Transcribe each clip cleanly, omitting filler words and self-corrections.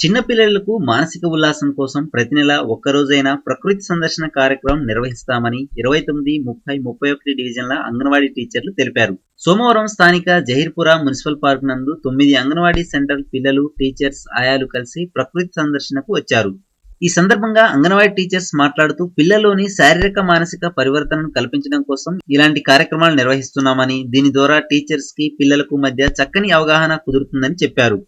చిన్న పిల్లలకు మానసిక ఉల్లాసం కోసం ప్రతి నెల ఒక్కరోజైనా ప్రకృతి సందర్శన కార్యక్రమం నిర్వహిస్తామని 29, 30, 31 డివిజన్ల అంగన్వాడీ టీచర్లు తెలిపారు. సోమవారం స్థానిక జహీర్పుర మున్సిపల్ పార్క్ నందు 9 అంగన్వాడీ సెంటర్ పిల్లలు, టీచర్స్, ఆయాలు కలిసి ప్రకృతి సందర్శనకు వచ్చారు. ఈ సందర్భంగా అంగన్వాడీ టీచర్స్ మాట్లాడుతూ పిల్లల్లోని శారీరక, మానసిక పరివర్తనను కల్పించడం కోసం ఇలాంటి కార్యక్రమాలు నిర్వహిస్తున్నామని, దీని ద్వారా టీచర్స్ కి పిల్లలకు మధ్య చక్కని అవగాహన కుదురుతుందని చెప్పారు.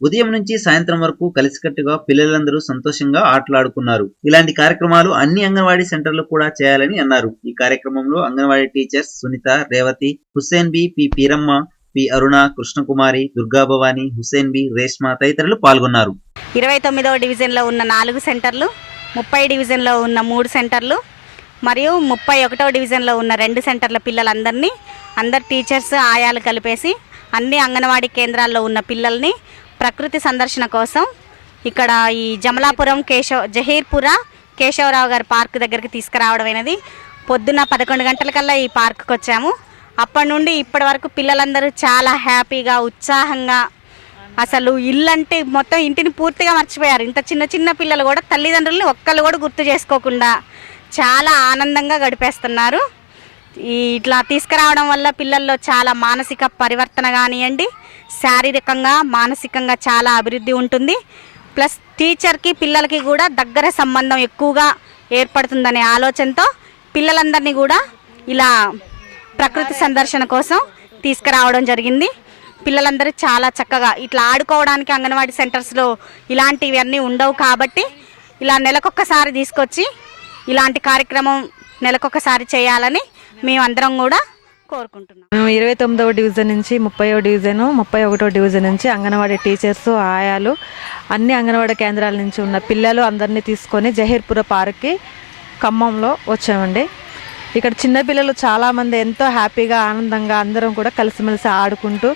ఉదయం నుంచి సాయంత్రం వరకు కలిసికట్టుగా పిల్లలందరూ సంతోషంగా ఆటలాడుకున్నారు. ఇలాంటి కార్యక్రమాలు అన్ని అంగన్వాడీ సెంటర్లు కూడా చేయాలని అన్నారు. ఈ కార్యక్రమంలో anganwadi teachers Sunitha, Revathi, Hussain Bi, P Peeramma, P Aruna, Krishnakumari, Durgabhavani, Hussain Bi, Reshma తదితరులు పాల్గొన్నారు. 29వ డివిజన్లో ఉన్న 4 సెంటర్లు, 30 డివిజన్లో ఉన్న 3 సెంటర్లు మరియు 31వ డివిజన్లో ఉన్న 2 సెంటర్ల పిల్లలందరినీ అందరు టీచర్స్, ఆయాలు కలిపేసి అన్ని అంగన్వాడీ కేంద్రాల్లో ఉన్న పిల్లల్ని ప్రకృతి సందర్శన కోసం ఇక్కడ ఈ జమలాపురం జహీర్పుర కేశవరావు గారి పార్క్ దగ్గరికి తీసుకురావడం అనేది పొద్దున్న 11 గంటలకల్లా ఈ పార్క్కి వచ్చాము. అప్పటి నుండి ఇప్పటి వరకు పిల్లలందరూ చాలా హ్యాపీగా, ఉత్సాహంగా, అసలు ఇల్లంటే మొత్తం ఇంటిని పూర్తిగా మర్చిపోయారు. ఇంత చిన్న చిన్న పిల్లలు కూడా తల్లిదండ్రులని ఒక్కళ్ళు కూడా గుర్తు చేసుకోకుండా చాలా ఆనందంగా గడిపేస్తున్నారు. ఇట్లా తీసుకురావడం వల్ల పిల్లల్లో చాలా మానసిక పరివర్తన కానివ్వండి, శారీరకంగా, మానసికంగా చాలా అభివృద్ధి ఉంటుంది. ప్లస్ టీచర్కి పిల్లలకి కూడా దగ్గర సంబంధం ఎక్కువగా ఏర్పడుతుందనే ఆలోచనతో పిల్లలందరినీ కూడా ఇలా ప్రకృతి సందర్శన కోసం తీసుకురావడం జరిగింది. పిల్లలందరూ చాలా చక్కగా ఇట్లా ఆడుకోవడానికి అంగన్వాడీ సెంటర్స్లో ఇలాంటివన్నీ ఉండవు కాబట్టి ఇలా నెలకొక్కసారి తీసుకొచ్చి ఇలాంటి కార్యక్రమం నెలకొకసారి చేయాలని మేమందరం కూడా కోరుకుంటున్నాం. మేము 29వ డివిజన్ నుంచి 30వ డివిజన్, 31వ డివిజన్ నుంచి అంగన్వాడీ టీచర్స్, ఆయాలు అన్ని అంగన్వాడీ కేంద్రాల నుంచి ఉన్న పిల్లలు అందరినీ తీసుకొని జహీర్పుర పార్క్కి ఖమ్మంలో వచ్చామండి. ఇక్కడ చిన్నపిల్లలు చాలామంది ఎంతో హ్యాపీగా, ఆనందంగా అందరం కూడా కలిసిమెలిసి ఆడుకుంటూ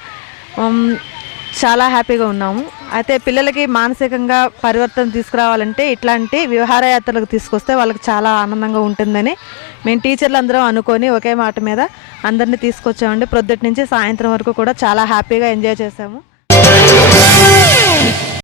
చాలా హ్యాపీగా ఉన్నాము. అయితే పిల్లలకి మానసికంగా పరివర్తన తీసుకురావాలంటే ఇట్లాంటి విహారయాత్రలకు తీసుకొస్తే వాళ్ళకి చాలా ఆనందంగా ఉంటుందని మేము టీచర్లు అందరం అనుకొని ఒకే మాట మీద అందరినీ తీసుకొచ్చామండి. ప్రొద్దుటి నుంచి సాయంత్రం వరకు కూడా చాలా హ్యాపీగా ఎంజాయ్ చేసాము.